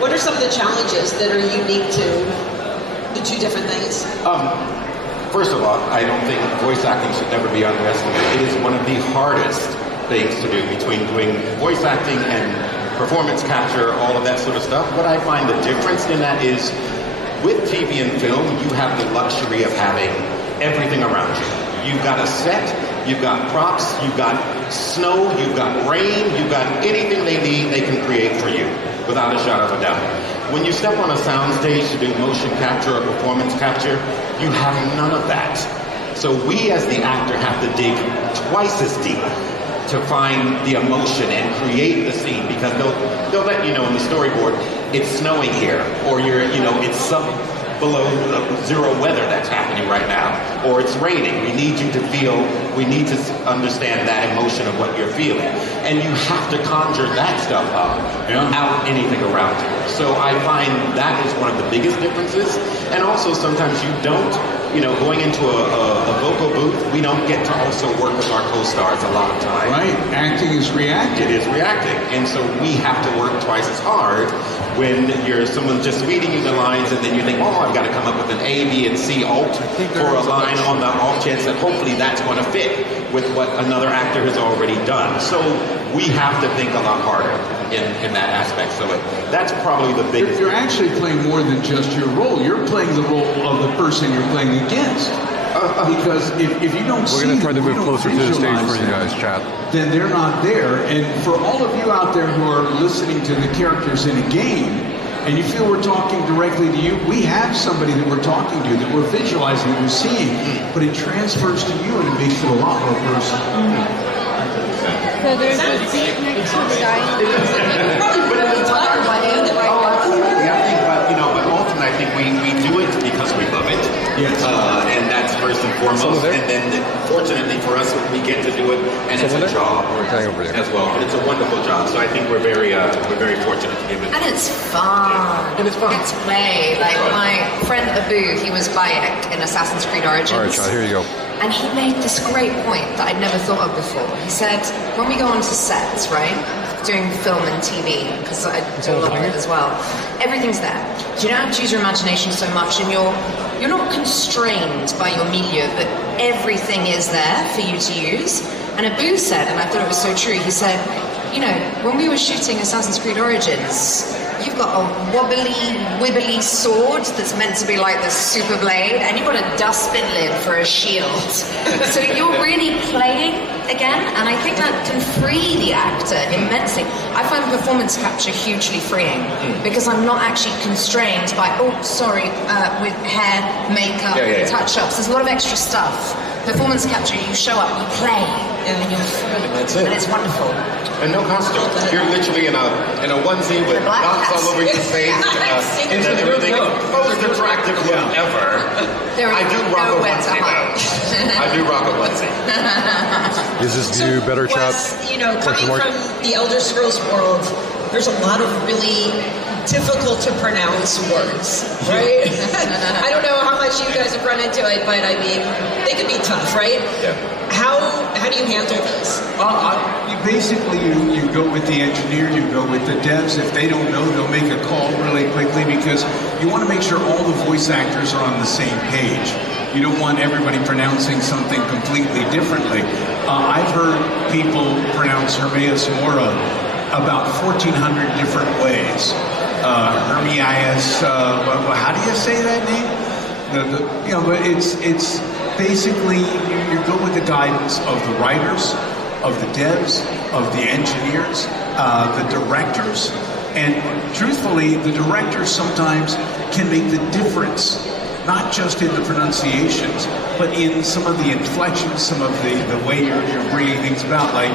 What are some of the challenges that are unique to the two different things? First of all, I don't think voice acting should never be underestimated. It is one of the hardest things to do between doing voice acting and performance capture, all of that sort of stuff. What I find the difference in that is with TV and film, you have the luxury of having everything around you. You've got a set, you've got props, you've got snow, you've got rain, you've got anything they need, they can create for you, without a shadow of a doubt. When you step on a soundstage to do motion capture or performance capture, you have none of that. So we as the actor have to dig twice as deep to find the emotion and create the scene, because they'll let you know in the storyboard, it's snowing here, or it's some below zero weather that's happening right now, or it's raining. We need you to feel, we need to understand that emotion of what you're feeling. And you have to conjure that stuff up out anything around you. So I find that is one of the biggest differences. And also sometimes you don't, going into a vocal booth, we don't get to also work with our co-stars a lot of times. Right, acting is reacting. It is reacting. And so we have to work twice as hard when someone's just reading you the lines and then you think, I've got to come up with an A, B, and C alt for a line on the off chance that hopefully that's going to fit with what another actor has already done. So we have to think a lot harder in that aspect. So that's probably the biggest. You're actually playing more than just your role. You're playing the role of the person you're playing against. Because if you don't see, we're going to try to move closer to the stage for you guys, chat. Then they're not there. And for all of you out there who are listening to the characters in a game, and you feel we're talking directly to you, we have somebody that we're talking to, that we're visualizing, that we're seeing, but it transfers to you and it makes it a lot more personal. So there's a seat next to the guy. But ultimately, I think we do it because we love it. Yes. And that's first and foremost. And then, fortunately for us, we get to do it, and it's a job as well. But it's a wonderful job. So I think we're very fortunate to give it. And it's fun. And it's fun. It's play. Like my friend Abu, he was Bayek in Assassin's Creed Origins. All right, Chad, here you go. And he made this great point that I'd never thought of before. He said, when we go onto sets, right, doing film and TV, because I do a lot of it as well, everything's there. You don't have to use your imagination so much, and you're not constrained by your milieu, but everything is there for you to use. And Abu said, and I thought it was so true, he said, when we were shooting Assassin's Creed Origins, you've got a wobbly, wibbly sword that's meant to be like the super blade, and you've got a dustbin lid for a shield. So you're really playing again, and I think that can free the actor immensely. I find performance capture hugely freeing, because I'm not actually constrained by, with hair, makeup, touch-ups. There's a lot of extra stuff. Performance capture, you show up, you play, and you're free. That's it. And it's wonderful. And no costume. You're literally in a onesie with dots all over your face. And everything most attractive ever. I do rock a onesie though. I do rock a onesie. Is this new better, chat? Coming from the Elder Scrolls world, there's a lot of really difficult to pronounce words, right? I don't know how much you guys have run into it, but I mean, they can be tough, right? Yeah. How do you handle this? You go with the engineer, you go with the devs. If they don't know, they'll make a call really quickly, because you want to make sure all the voice actors are on the same page. You don't want everybody pronouncing something completely differently. I've heard people pronounce Hermaeus Mora about 1,400 different ways. Hermaeus, how do you say that name? But it's basically you go with the guidance of the writers, of the devs, of the engineers, the directors, and truthfully, the directors sometimes can make the difference, not just in the pronunciations, but in some of the inflections, some of the way you're bringing things about. Like,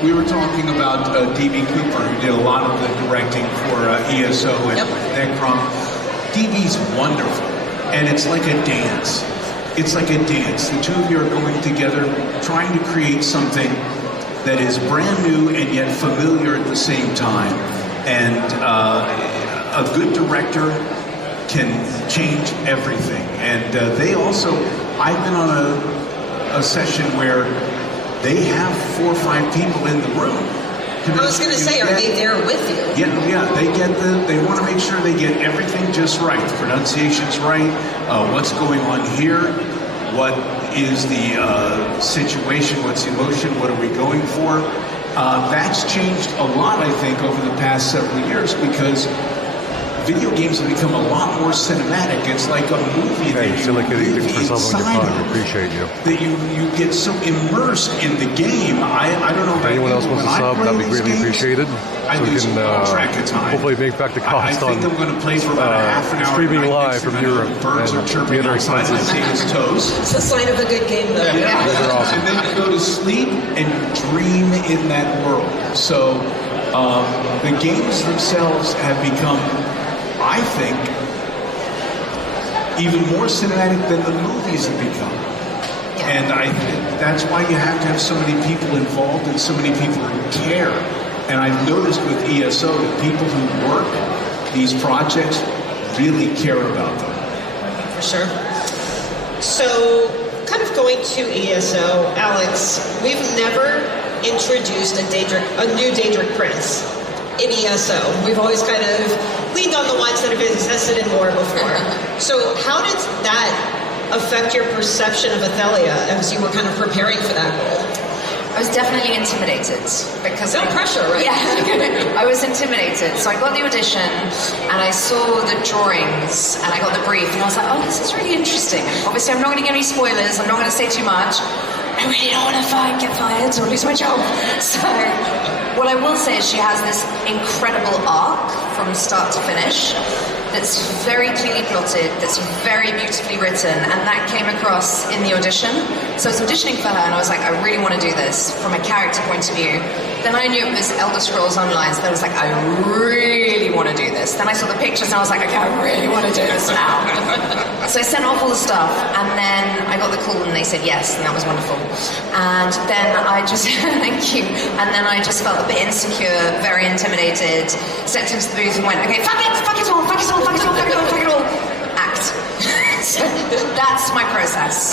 we were talking about D.B. Cooper, who did a lot of the directing for ESO and Necrom. D.B.'s wonderful, and it's like a dance. It's like a dance. The two of you are going together, trying to create something that is brand new and yet familiar at the same time. And a good director can change everything. And they also, I've been on a session where they have 4 or 5 people in the room, I was going to say, are they there with you? Yeah. They want to make sure they get everything just right. The pronunciation's right. What's going on here? What is the situation? What's the emotion? What are we going for? That's changed a lot, I think, over the past several years because video games have become a lot more cinematic. It's like a movie that you live inside of. Appreciate you. That you get so immersed in the game. I don't know if anyone else wants to sub, that'd be greatly appreciated. I lose track of time. Hopefully make back the cost I think I'm going to play for about a half an hour. Streaming live from Europe. Birds are chirping outside my see's toes. It's a sign of a good game, though. Yeah. Awesome. And then you go to sleep and dream in that world. So the games themselves have become, I think, even more cinematic than the movies have become. Yeah. And I think that's why you have to have so many people involved and so many people who care. And I've noticed with ESO that people who work these projects really care about them. For sure. So, kind of going to ESO, Alix, we've never introduced a new Daedric Prince in ESO. We've always kind of leaned on the ones that have existed in Mora before. So how did that affect your perception of Ithelia as you were kind of preparing for that role? I was definitely intimidated because no pressure, right? Yeah, I was intimidated. So I got the audition and I saw the drawings and I got the brief and I was like, oh, this is really interesting. Obviously, I'm not going to give any spoilers. I'm not going to say too much. I really don't want to get fired or lose my job. So what I will say is she has this incredible arc from start to finish that's very clearly plotted, that's very beautifully written, and that came across in the audition. So I was auditioning for her and I was like, I really want to do this from a character point of view. Then I knew it was Elder Scrolls Online, so I was like, I really want to do this. Then I saw the pictures and I was like, okay, I really want to do this now. So I sent off all the stuff and then I got the call and they said yes, and that was wonderful. And then I just, thank you, and then I just felt a bit insecure, very intimidated, stepped into the booth and went, okay, fuck it all, act. So that's my process.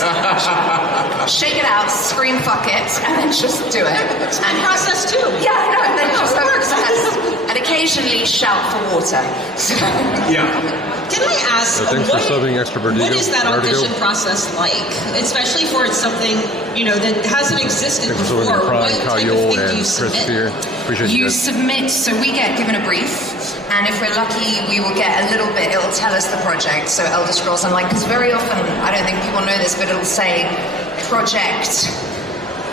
Shake it out, scream fuck it, and then just do it. It's my process too. Yeah, I know, and then just process. And occasionally shout for water. Yeah. Can I ask, thanks for subbing extra Vertigo. What is that audition process like? Especially for something, that hasn't existed before. What type of thing do you submit? You submit, so we get given a brief, and if we're lucky, we will get a little bit, it'll tell us the project, so Elder Scrolls Online, because very often, I don't think people know this, but it'll say Project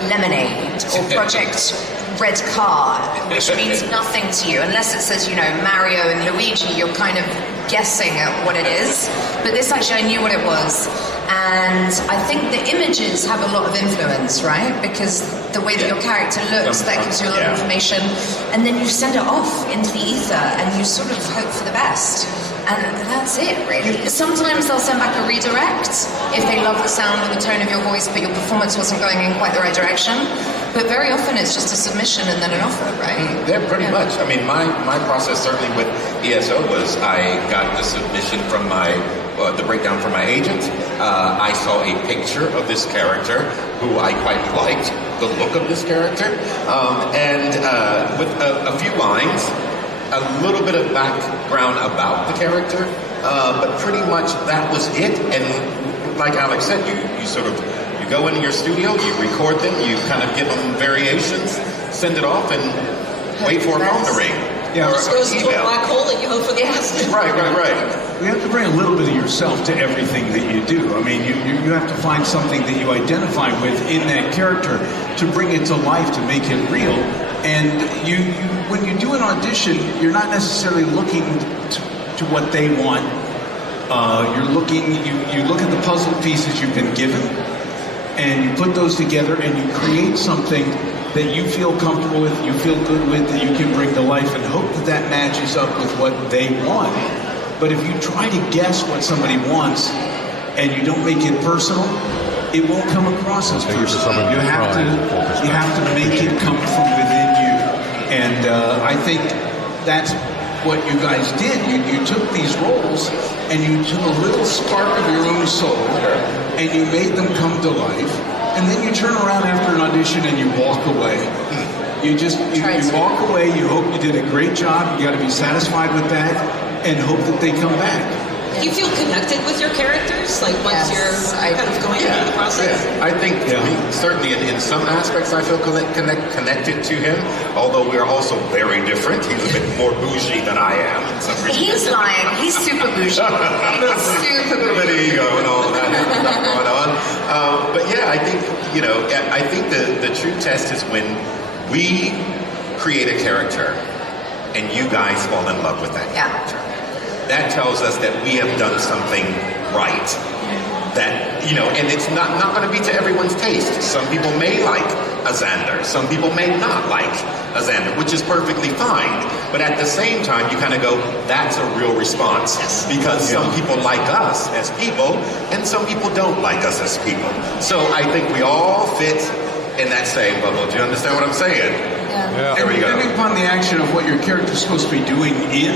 Lemonade, or Project Red Card, which means nothing to you, unless it says, Mario and Luigi, you're kind of guessing at what it is. But this actually, I knew what it was. And I think the images have a lot of influence, right? Because the way that your character looks, that gives you a lot of information. And then you send it off into the ether and you sort of hope for the best. And that's it, really. Sometimes they'll send back a redirect if they love the sound or the tone of your voice, but your performance wasn't going in quite the right direction. But very often it's just a submission and then an offer, right? Yeah, pretty much. I mean, my process certainly with ESO was I got the submission from the breakdown from my agent. I saw a picture of this character who I quite liked, the look of this character, and with a few lines, a little bit of background about the character, but pretty much that was it. And like Alix said, you go into your studio, you record them, you kind of give them variations, send it off, and wait for a phone to ring. Yeah, it just goes into a black hole and you hope for the best. Right. You have to bring a little bit of yourself to everything that you do. I mean, you have to find something that you identify with in that character to bring it to life, to make it real. And when you do an audition, you're not necessarily looking to what they want. You look at the puzzle pieces you've been given, and you put those together, and you create something that you feel comfortable with, you feel good with, that you can bring to life, and hope that matches up with what they want. But if you try to guess what somebody wants, and you don't make it personal, it won't come across as personal. You have to make it come from within you. And I think that's what you guys did. You took these roles and you took a little spark of your own soul and you made them come to life. And then you turn around after an audition and you walk away. You just you walk away. You hope you did a great job. You got to be satisfied with that, and hope that they come back. Do you feel connected with your characters, like once you're kind of going through the process? Yeah. I think certainly in some aspects I feel connected to him, although we are also very different. He's a bit more bougie than I am. In some respects. He's lying. He's super bougie. Super A bit of bougie. ego and all that stuff going on. But yeah, I think, I think the true test is when we create a character and you guys fall in love with that character. That tells us that we have done something right. That, and it's not going to be to everyone's taste. Some people may like Azandar. Some people may not like Azandar, which is perfectly fine. But at the same time, you kind of go, that's a real response. Because some people like us as people, and some people don't like us as people. So I think we all fit in that same bubble. Do you understand what I'm saying? Yeah. There we go. Depending upon the action of what your character's supposed to be doing in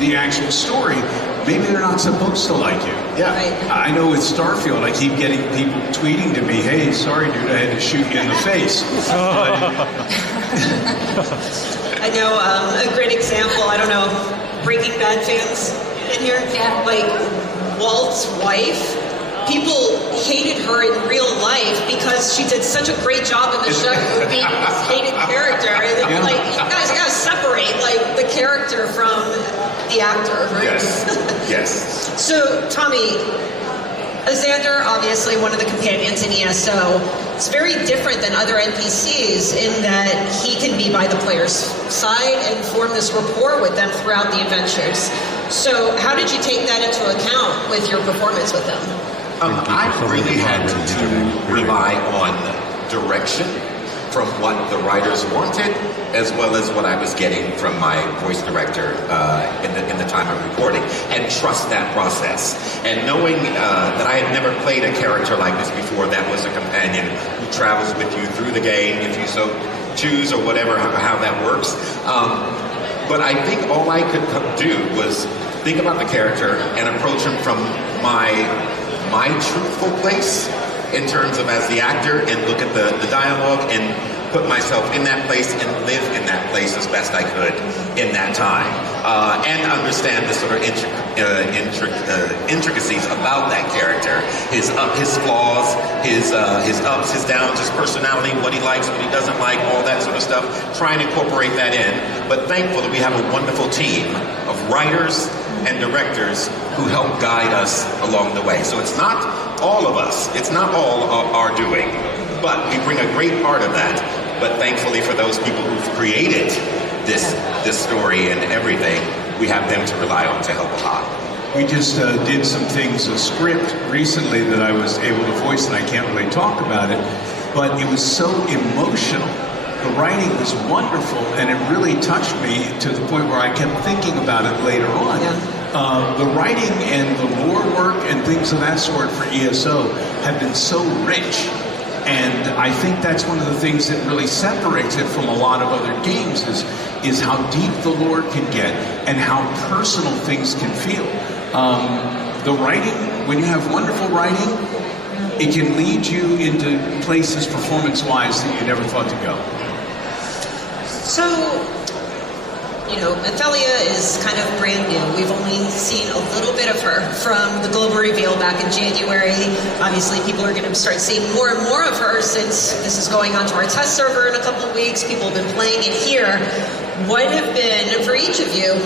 the actual story, maybe they're not supposed to like you. Yeah. I know with Starfield, I keep getting people tweeting to me, hey, sorry, dude, I had to shoot you in the face. I know a great example, I don't know, Breaking Bad fans in here? Yeah. Like, Walt's wife, people hated her in real life because she did such a great job in the show being this hated character. And like, guys, you gotta separate, like, the character from the actor, right? Yes. So, Tommie, Azandar, obviously one of the companions in ESO, is very different than other NPCs in that he can be by the player's side and form this rapport with them throughout the adventures. So, how did you take that into account with your performance with them? I really had to rely on direction from what the writers wanted, as well as what I was getting from my voice director in the time of recording, and trust that process. And knowing that I had never played a character like this before, that was a companion who travels with you through the game, if you so choose, or whatever, how that works. But I think all I could do was think about the character and approach him from my truthful place in terms of as the actor, and look at the dialogue and put myself in that place and live in that place as best I could in that time, and understand the sort of intricacies about that character, his flaws, his ups, his downs, his personality, what he likes, what he doesn't like, all that sort of stuff. Try and incorporate that in. But thankful that we have a wonderful team of writers and directors who help guide us along the way. So it's not all of us, it's not all our doing, but we bring a great part of that. But thankfully for those people who've created this story and everything, we have them to rely on to help a lot. We just did some things, a script recently that I was able to voice, and I can't really talk about it, but it was so emotional. The writing was wonderful, and it really touched me to the point where I kept thinking about it later on. The writing and the lore work and things of that sort for ESO have been so rich, and I think that's one of the things that really separates it from a lot of other games is how deep the lore can get and how personal things can feel. The writing, when you have wonderful writing, it can lead you into places performance-wise that you never thought to go. So, Ithelia is kind of brand new. We've only seen a little bit of her from the global reveal back in January. Obviously, people are going to start seeing more and more of her since this is going onto our test server in a couple of weeks. People have been playing it here. What have been, for each of you,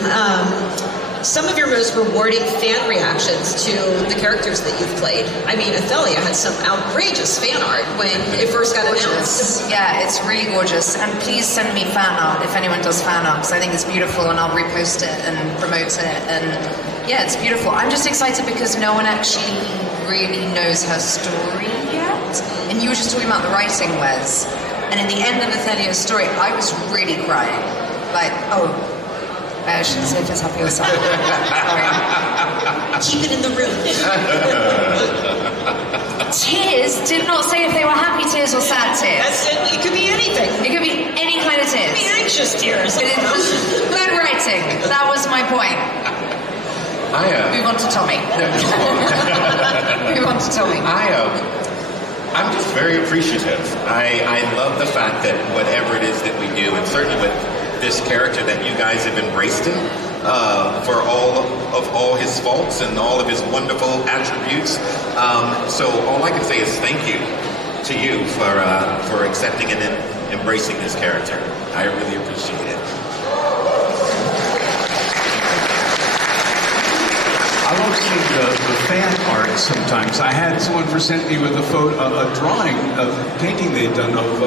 some of your most rewarding fan reactions to the characters that you've played? I mean, Ithelia had some outrageous fan art when it first got announced. Yeah, it's really gorgeous. And please send me fan art if anyone does fan art, because I think it's beautiful, and I'll repost it and promote it. And yeah, it's beautiful. I'm just excited because no one actually really knows her story yet. And you were just talking about the writing, Wes. And in the end of Ithelia's story, I was really crying. Like, I shouldn't say if it's happy or sad. Sorry. Keep it in the room. Tears did not say if they were happy tears or sad tears. That's it. It could be anything. It could be any kind of tears. It could be anxious tears. But it was good writing. That was my point. Move on to Tommie. Move on to Tommie. I'm just very appreciative. I love the fact that whatever it is that we do, and certainly with this character that you guys have embraced him, for all his faults and all of his wonderful attributes. So all I can say is thank you to you for accepting and embracing this character. I really appreciate it. I love seeing the fan art sometimes. I had someone present me with a drawing, a painting they'd done of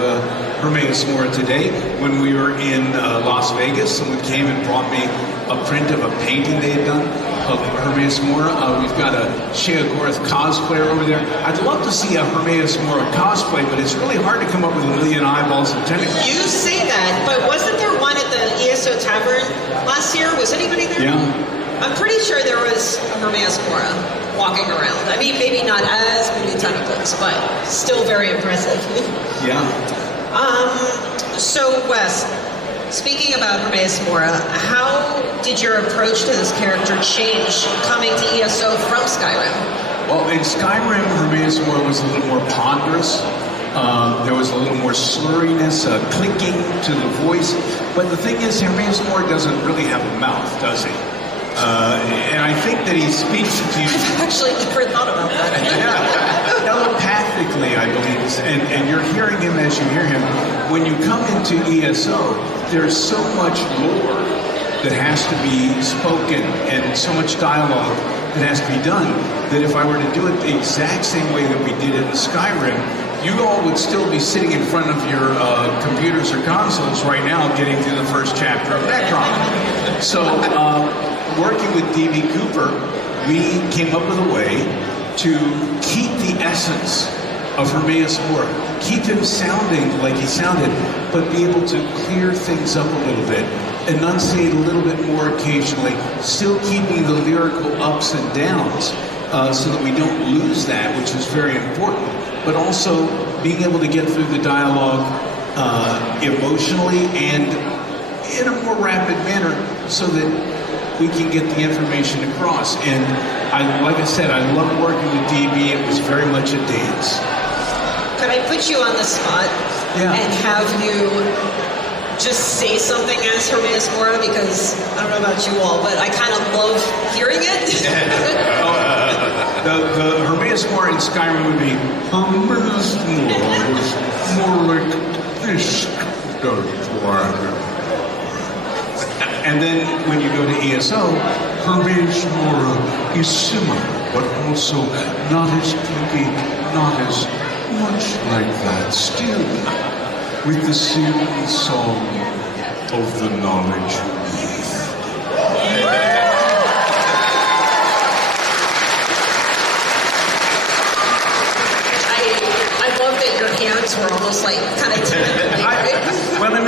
Hermaeus Mora today when we were in Las Vegas. Someone came and brought me a print of a painting they had done of Hermaeus Mora. We've got a JessicaRae cosplayer over there. I'd love to see a Hermaeus Mora cosplay, but it's really hard to come up with a million eyeballs and tentacles. You say that, but wasn't there one at the ESO Tavern last year? Was anybody there? Yeah. I'm pretty sure there was a Hermaeus Mora walking around. I mean, maybe not as many tentacles, but still very impressive. Yeah. So, Wes, speaking about Hermaeus Mora, how did your approach to this character change coming to ESO from Skyrim? Well, in Skyrim, Hermaeus Mora was a little more ponderous. There was a little more slurriness, clicking to the voice. But the thing is, Hermaeus Mora doesn't really have a mouth, does he? And I think that he speaks to you. I've actually never thought about that. Yeah, telepathically, I believe. And you're hearing him as you hear him. When you come into ESO, there's so much lore that has to be spoken and so much dialogue that has to be done that if I were to do it the exact same way that we did it in Skyrim, you all would still be sitting in front of your computers or consoles right now getting through the first chapter of Necron. So, working with D.B. Cooper, we came up with a way to keep the essence of Hermaeus Mora, keep him sounding like he sounded, but be able to clear things up a little bit, enunciate a little bit more occasionally, still keeping the lyrical ups and downs so that we don't lose that, which is very important, but also being able to get through the dialogue emotionally and in a more rapid manner so that we can get the information across. And like I said, I love working with DB. It was very much a dance. Could I put you on the spot and have you just say something as Hermaeus Mora? Because I don't know about you all, but I kind of love hearing it. The Hermaeus Mora in Skyrim would be Hermaeus Mora was more like this. And then when you go to ESO, Hermaeus Mora is similar, but also not as clicky, not as much like that. Still, with the singing song of the knowledge. I love that your hands were almost like kind of timid, right? When I'm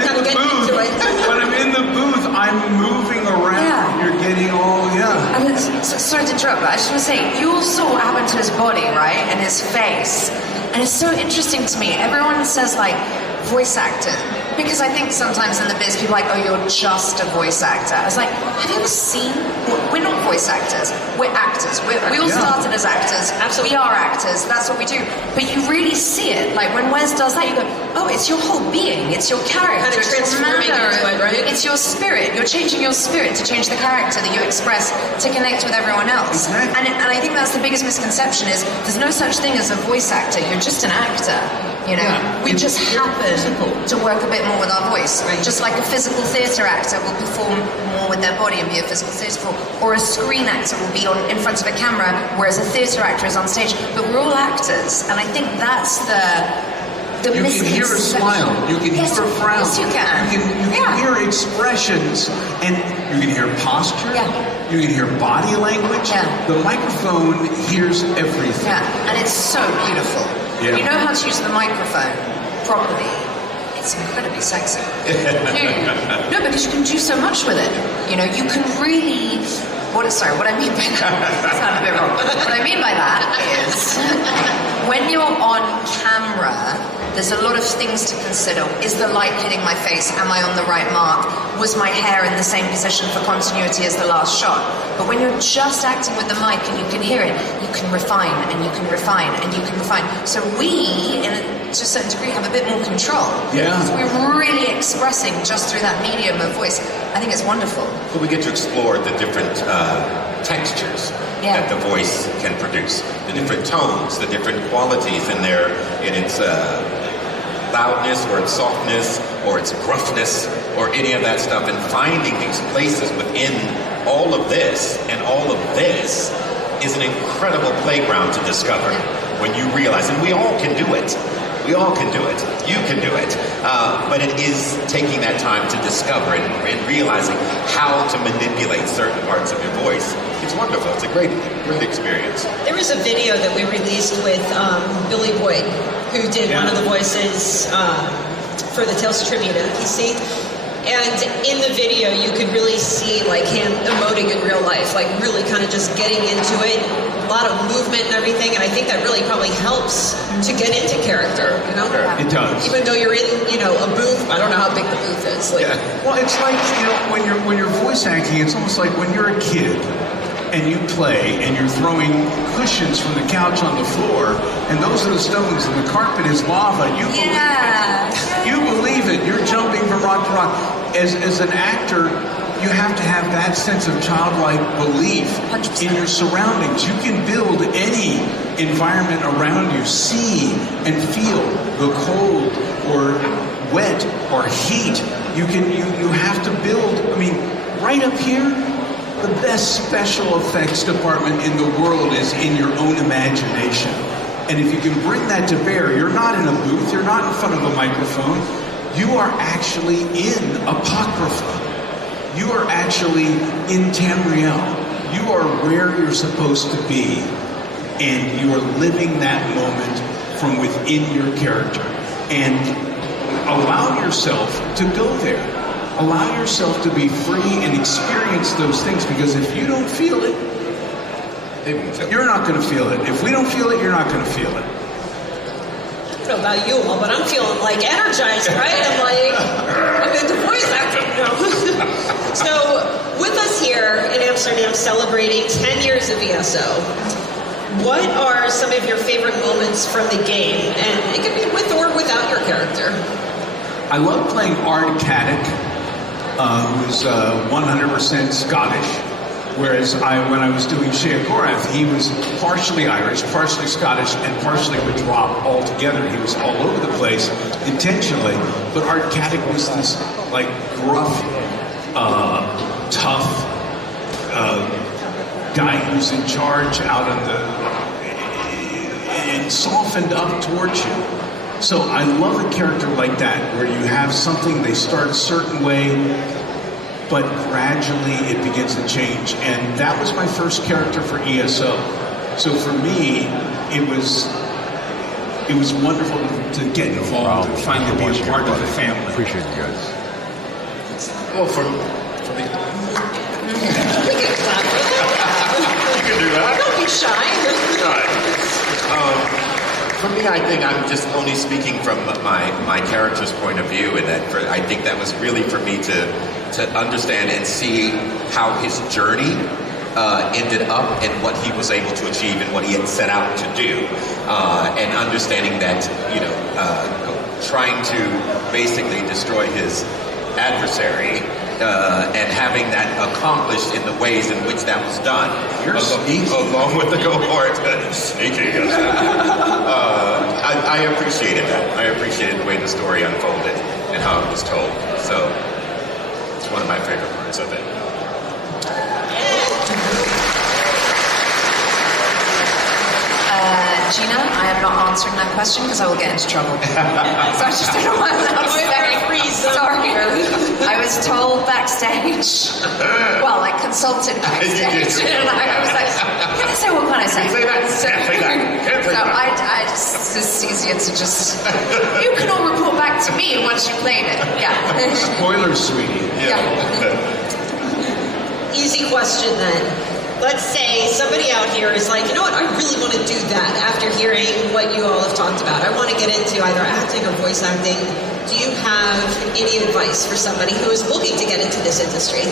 in the booth, I'm moving around. Yeah. You're getting all, And sorry to interrupt, but I just want to say, you also what happened to his body, right? And his face. And it's so interesting to me. Everyone says, like, voice actor. Because I think sometimes in the biz, people are like, oh, you're just a voice actor. I was like, have you ever seen? We're not voice actors. We're actors. We all started as actors. Absolutely. We are actors. That's what we do. But you really see it. Like, when Wes does that, you go, oh, it's your whole being. It's your character. Kind of transforming into it, right? It's your spirit. You're changing your spirit to change the character that you express to connect with everyone else. Exactly. And I think that's the biggest misconception is there's no such thing as a voice actor. You're just an actor. You know, we just happen to work a bit more with our voice. Right. Just like a physical theatre actor will perform more with their body and be a physical theatre performer, or a screen actor will be in front of a camera, whereas a theatre actor is on stage. But we're all actors, and I think that's the you can hear a smile, you can hear a frown, yes, you can. You can hear expressions, and you can hear posture, you can hear body language. The microphone hears everything. And it's so beautiful. When you know how to use the microphone properly, it's incredibly sexy. No, because you can do so much with it. You know, you can really... what I mean by that... sound a bit wrong. What I mean by that is... when you're on camera, There's a lot of things to consider. Is the light hitting my face? Am I on the right mark? Was my hair in the same position for continuity as the last shot? But when you're just acting with the mic and you can hear it, you can refine and you can refine and you can refine. So we, to a certain degree, have a bit more control. Yeah. Because we're really expressing just through that medium of voice. I think it's wonderful. But we get to explore the different textures that the voice can produce, the different tones, the different qualities in its loudness or its softness or its gruffness or any of that stuff, and finding these places within all of this, and all of this is an incredible playground to discover when you realize, and we all can do it. We all can do it. You can do it. But it is taking that time to discover and realizing how to manipulate certain parts of your voice. It's wonderful. It's a great experience. There was a video that we released with Billy Boyd, who did one of the voices for the Tales of Tribuna, PC. And in the video, you could really see like him emoting in real life, like really kind of just getting into it, a lot of movement and everything. And I think that really probably helps to get into character, you know? It does. Even though you're in, a booth, I don't know how big the booth is. Like, Well, it's like, when you're voice acting, it's almost like when you're a kid and you play and you're throwing cushions from the couch on the floor, and those are the stones and the carpet is lava. You believe it. You're jumping from rock to rock. As an actor, you have to have that sense of childlike belief 100%. In your surroundings. You can build any environment around you, see and feel the cold or wet or heat. You have to build. I mean, right up here, the best special effects department in the world is in your own imagination. And if you can bring that to bear, you're not in a booth, you're not in front of a microphone, you are actually in Apocrypha. You are actually in Tamriel. You are where you're supposed to be, and you are living that moment from within your character. And allow yourself to go there. Allow yourself to be free and experience those things, because if you don't feel it, you're not going to feel it. If we don't feel it, you're not going to feel it. I don't know about you all, but I'm feeling like energized, right? I'm into voice acting, So, with us here in Amsterdam celebrating 10 years of ESO, what are some of your favorite moments from the game? And it could be with or without your character. I love playing Clattuc, who's 100% Scottish. Whereas when I was doing SirClydus, he was partially Irish, partially Scottish, and partially would drop altogether. He was all over the place intentionally. But Clattuc was this like gruff, tough guy who's in charge out on and softened up towards you. So I love a character like that, where you have something, they start a certain way, but gradually it begins to change. And that was my first character for ESO. So for me, it was wonderful to get involved and finally be a part of the family. Appreciate you guys. Well, for me... You can do that. Don't be shy. For me, I think I'm just only speaking from my character's point of view, and that I think that was really for me to understand and see how his journey ended up and what he was able to achieve and what he had set out to do, and understanding that, trying to basically destroy his adversary, and having that accomplished in the ways in which that was done. You're sneaky. Along with the cohort. Sneaky. I appreciated that. I appreciated the way the story unfolded and how it was told. So it's one of my favorite parts of it. Gina, I am not answering that question because I will get into trouble. So I just don't know what I'm allowed to say. Sorry. I was told backstage, well, I consulted backstage, and I was like, can I say, what can I say? Say that. Say that. So it's easier to just, you can all report back to me once you played it. Yeah. Spoilers, sweetie. Yeah. Easy question then. let's say somebody out here is like, you know what, I really want to do that after hearing what you all have talked about. I want to get into either acting or voice acting. Do you have any advice for somebody who is looking to get into this industry?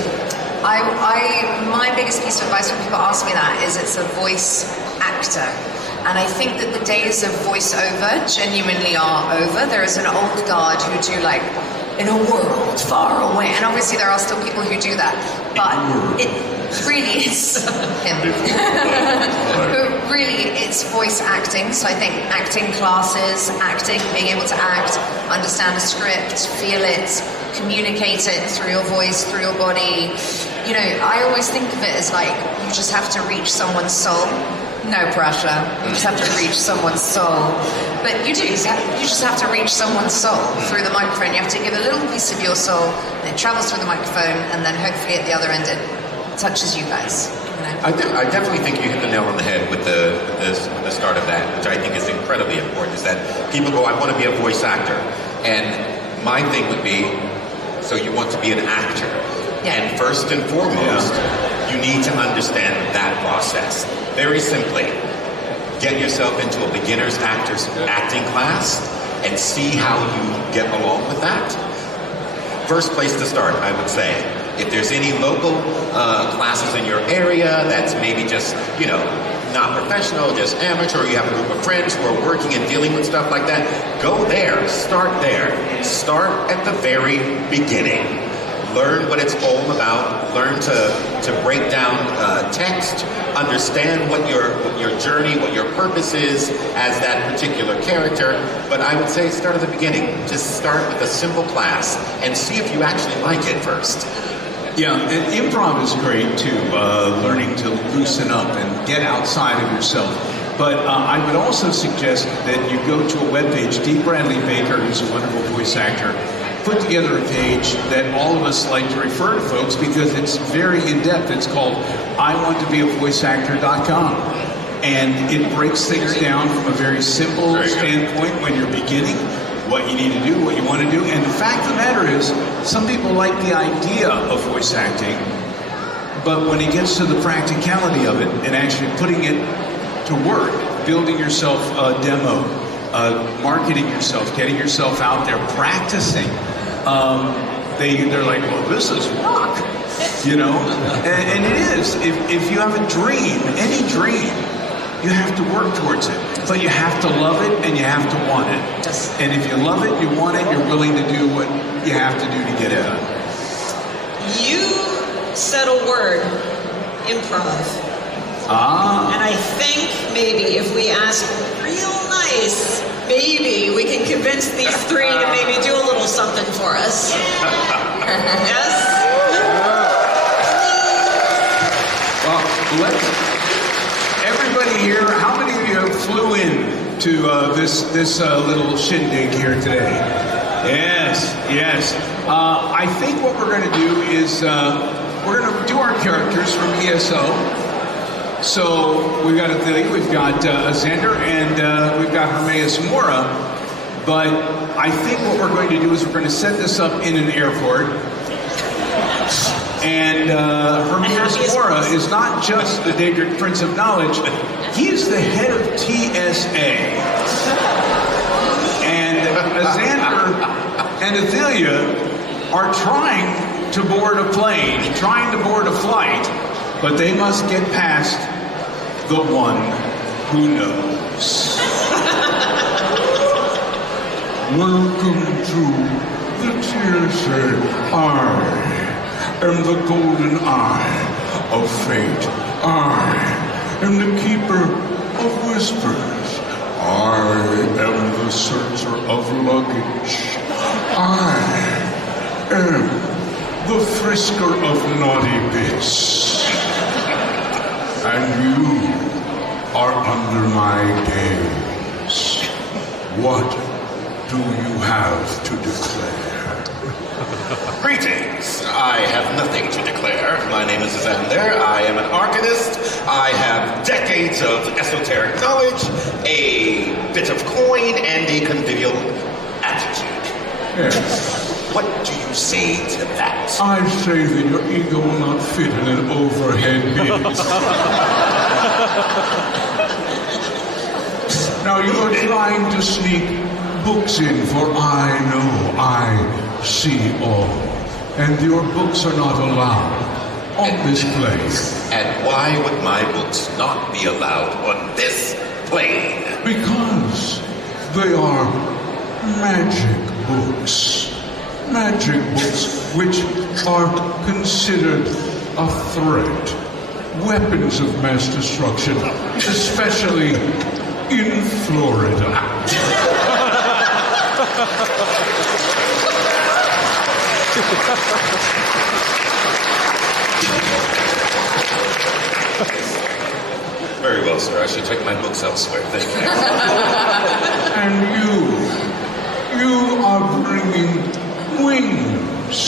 My biggest piece of advice when people ask me that is it's a voice actor. And I think that the days of voiceover genuinely are over. There is an old guard who do like, in a world far away. And obviously there are still people who do that. But it really is him. But really, it's voice acting. So I think acting classes, being able to act, understand a script, feel it, communicate it through your voice, through your body. You know, I always think of it as like, you just have to reach someone's soul. No pressure. You just have to reach someone's soul. But you do. You just have to reach someone's soul through the microphone. You have to give a little piece of your soul, and it travels through the microphone, and then hopefully at the other end it touches you guys. You know? I definitely think you hit the nail on the head with the start of that, which I think is incredibly important, is that people go, I want to be a voice actor. And my thing would be, so you want to be an actor. Yeah. And first and foremost, you need to understand that process. Very simply, get yourself into a beginner's acting class and see how you get along with that. First place to start, I would say. If there's any local classes in your area that's maybe just, you know, not professional, just amateur, you have a group of friends who are working and dealing with stuff like that, go there. Start there. Start at the very beginning. Learn what it's all about. Learn to break down text. Understand what your journey, what your purpose is as that particular character. But I would say start at the beginning. Just start with a simple class and see if you actually like it first. Yeah, and improv is great too, learning to loosen up and get outside of yourself. But I would also suggest that you go to a webpage. D. Bradley Baker, who's a wonderful voice actor, put together a page that all of us like to refer to folks because it's very in-depth. It's called iwanttobeavoiceactor.com. And it breaks things down from a very simple standpoint when you're beginning, what you need to do, what you want to do. And the fact of the matter is, some people like the idea of voice acting, but when it gets to the practicality of it and actually putting it to work, building yourself a demo, marketing yourself, getting yourself out there, practicing, they're like, well, this is work, you know? And it is. If you have a dream, any dream, you have to work towards it. But you have to love it and you have to want it. Yes. And if you love it, you want it, you're willing to do what you have to do to get it done. You said a word, improv. And I think maybe if we ask real nice, maybe we can convince these three to maybe do a little something for us. Yes? Well, everybody here, how many of you flew in to this little shindig here today? Yes. I think what we're going to do is we're going to do our characters from ESO. So we've got Ithelia, we've got Azandar, and we've got Hermaeus Mora. But I think what we're going to do is we're going to set this up in an airport. And Hermaeus Mora is not just the Daedric Prince of Knowledge, he is the head of TSA. And Azandar and Ithelia are trying to board a plane, trying to board a flight, but they must get past the one who knows. Welcome to the TSA. I am the golden eye of fate. I am the keeper of whispers. I am the searcher of luggage. I am the frisker of naughty bits. And you are under my gaze. What do you have to declare? Greetings. I have nothing to declare. My name is Azandar. I am an arcanist. I have decades of esoteric knowledge, a bit of coin, and a convivial attitude. Yes. What do you say to that? I say that your ego will not fit in an overhead bin. Now you are trying to sneak books in, for I know I see all. And your books are not allowed on this place. And why would my books not be allowed on this plane? Because they are magic books. Magic books which are considered a threat. Weapons of mass destruction, especially in Florida. Very well, sir. I should take my books elsewhere. Thank you. And you are bringing wings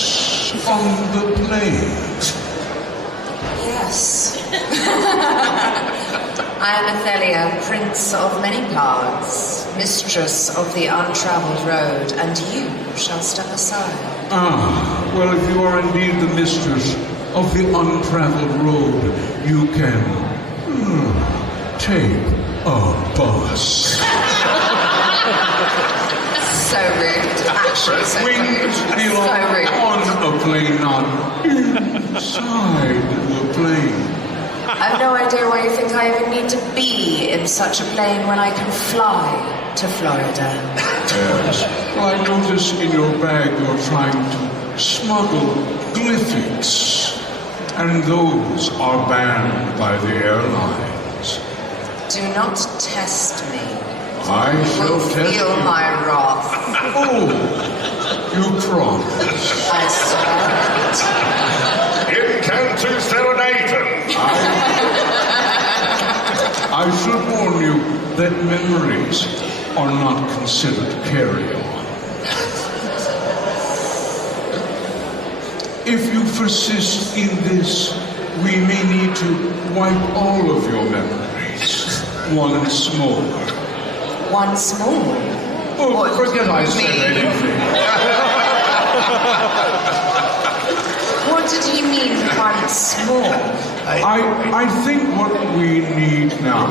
on the plane. Yes. I am Ithelia, Prince of many parts, Mistress of the untraveled road, and you shall step aside. Ah, well, if you are indeed the mistress of the untraveled road, you can take a bus. So rude. Actually, so Wings rude. belong So rude. on a plane, not inside the plane. I have no idea why you think I even need to be in such a plane when I can fly to Florida. Yes. Well, I notice in your bag you're trying to smuggle glyphics, and those are banned by the airlines. Do not test me. I shall Will test feel you. my wrath. Oh, you promise. I swear. In Cantu Serenatum. I should warn you that memories are not considered carry-on. If you persist in this, we may need to wipe all of your memories once more. Once more. Oh, What forget I do you said mean? anything. What did you mean once more? I think what we need now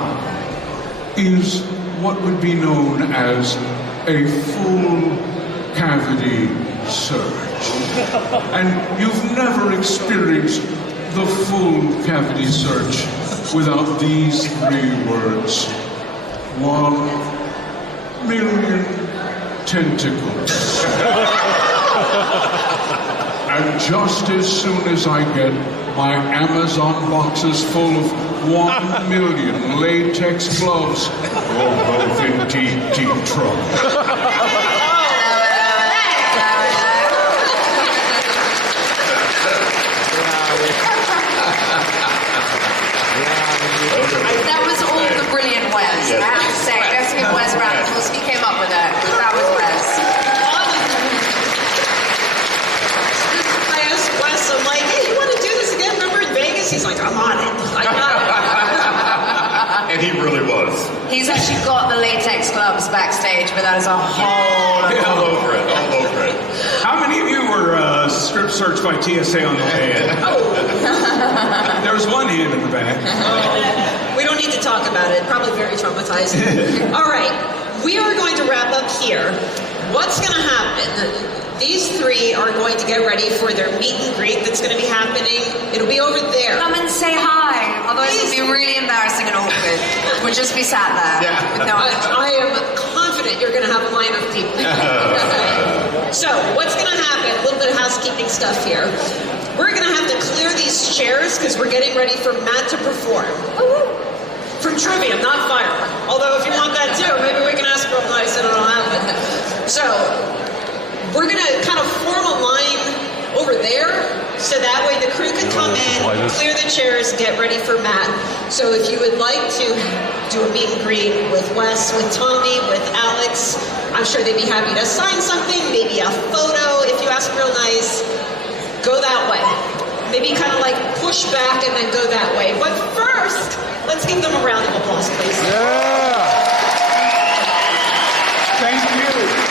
is what would be known as a full cavity search. And you've never experienced the full cavity search without these 3 words. 1,000,000 tentacles. And just as soon as I get my Amazon boxes full of 1,000,000 latex gloves, we're both in deep, deep trouble. That was all the brilliant Wes. I have to say, we have to give Wes a round of applause. He came up with that. That was Wes. I asked Wes, I'm like, hey, you want to do this again? Remember in Vegas? He's like, I'm on it. I got it. And he really was. He's actually got the latex gloves backstage, but that is a whole... All over it. All over it. How many of you were strip searched by TSA on the way in? There was one hand in the back. We don't need to talk about it. Probably very traumatizing. All right. We are going to wrap up here. What's going to happen? These 3 are going to get ready for their meet and greet that's going to be happening. It'll be over there. Come and say hi. Otherwise it'll be really embarrassing and awkward. We'll just be sat there. With no I am confident you're going to have a line of people. So, what's going to happen? A little bit of housekeeping stuff here. We're going to have to clear these chairs because we're getting ready for Matt to perform. For trivia, not firework. Although if you want that too, maybe we can ask real nice and it'll happen. So, we're going to kind of form a line over there so that way the crew can come in, clear the chairs, get ready for Matt. So if you would like to do a meet and greet with Wes, with Tommie, with Alix, I'm sure they'd be happy to sign something, maybe a photo. If you ask real nice, go that way. Maybe kind of like push back and then go that way. But first, let's give them a round of applause, please. Yeah! Thank you.